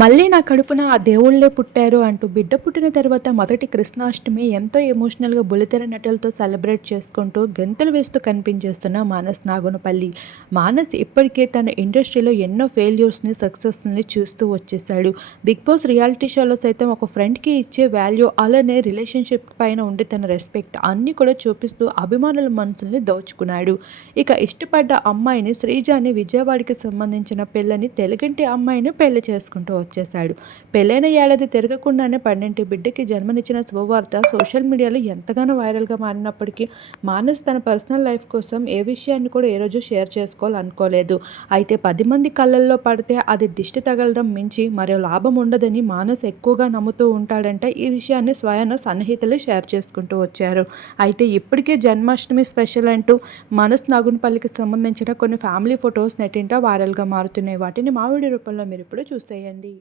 మళ్ళీ నా కడుపున ఆ దేవుళ్ళే పుట్టారు అంటూ బిడ్డ పుట్టిన తర్వాత మొదటి కృష్ణాష్టమి ఎంతో ఎమోషనల్గా బులితెర నటలతో సెలబ్రేట్ చేసుకుంటూ గెంతులు వేస్తూ కనిపించేస్తున్న మానస్ నాగునపల్లి. మానస్ ఇప్పటికే తన ఇండస్ట్రీలో ఎన్నో ఫెయిల్యూర్స్ని సక్సెస్ని చూస్తూ వచ్చేసాడు బిగ్ బాస్ రియాలిటీ షోలో సైతం ఒక ఫ్రెండ్కి ఇచ్చే వాల్యూ అలానే రిలేషన్షిప్ పైన ఉండే తన రెస్పెక్ట్ అన్నీ కూడా చూపిస్తూ అభిమానుల మనసుల్ని దోచుకున్నాడు. ఇక ఇష్టపడ్డ అమ్మాయిని శ్రీజాని విజయవాడకి సంబంధించిన పిల్లని తెలుగంటి అమ్మాయిని పెళ్ళి చేసుకుంటూ వచ్చేశాడు. పెళ్ళైన ఏడాది తిరగకుండానే పన్నెంటి బిడ్డకి జన్మనిచ్చిన శుభవార్త సోషల్ మీడియాలో ఎంతగానో వైరల్గా మారినప్పటికీ మానస్ తన పర్సనల్ లైఫ్ కోసం ఏ విషయాన్ని కూడా ఏ రోజు షేర్ చేసుకోవాలనుకోలేదు. అయితే పది మంది కళ్ళల్లో పడితే అది దిష్టి తగలడం మించి మరో లాభం ఉండదని మానస్ ఎక్కువగా నమ్ముతూ ఉంటాడంటే. ఈ విషయాన్ని స్వయాన సన్నిహితులే షేర్ చేసుకుంటూ వచ్చారు. అయితే ఇప్పటికే జన్మాష్టమి స్పెషల్ అంటూ మనస్ నాగునపల్లికి సంబంధించిన కొన్ని ఫ్యామిలీ ఫొటోస్ నెట్టింట వైరల్గా మారుతున్నాయి. వాటిని మా వీడియో రూపంలో మీరు ఇప్పుడు చూసేయండి. ఉంది